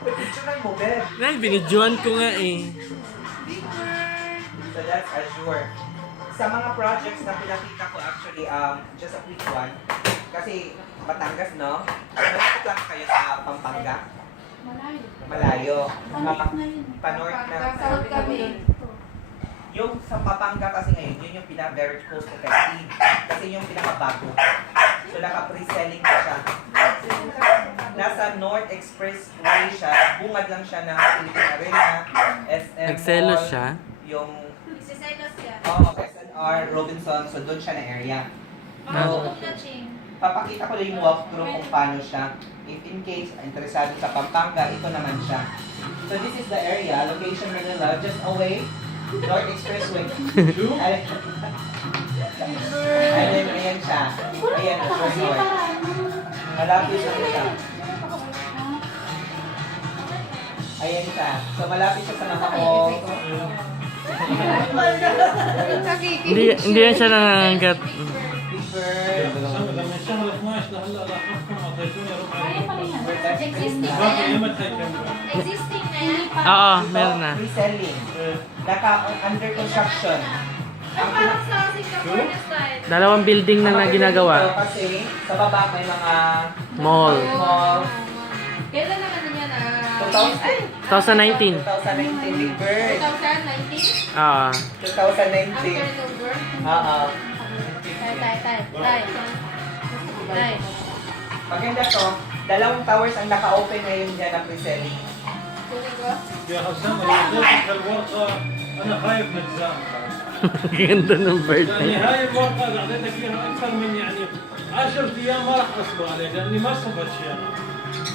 Picture mo, Beb. Nay, binidyoan ko nga eh. So that's Azure. Sa mga projects na pinakita ko actually, just a quick one. Kasi Batangas, no? Malapit lang kayo sa Pampanga. Malayo. Pa-north na. South kami. Yung sa Pampanga kasi ngayon, yun yung very close to Festive. Kasi yung pinakabago. So naka-pre-selling pa siya. Nasa North Expressway siya. Bungad lang siya ng Philippine Arena, SM Nagselos Mall, siya? Yung Isiselos yan. SNR, Robinson. So doon siya na area. Ah. So, papakita ko lang yung walkthrough kung paano siya. If in case interesado sa Pampanga, ito naman siya. So this is the area, location Manila, just away, North Expressway. Ayan siya. Ayan, North. Malapit siya. Ayan siya. So malapit siya sa mga mall. Hindi yan siya nangangagat. Big Bird. من شهر 12 لهلا لاحظتم اعطيتوني ربع Existing na yan. Oo, meron na. Reselling. Under construction. Ay, parang sa Singapore na style. Dalawang building na ginagawa. Kasi sa baba may mga Mall. Kailan naman niya na? 2019. 2019 Big Bird. 2019? Ah. 2019. After over? Oo. Tay. Maganda to. Dalawang towers ang naka-open ngayon dyan na pre-selling. Kunin ko? يا حسام لو اديتك الورقه انا خايف نتزاحم Ganda ng bird. يعني هاي الورقه اللي اعطيتك اياها اكثر من يعني 10 ايام ما راح اصبر عليها لاني ما صبت شيء انا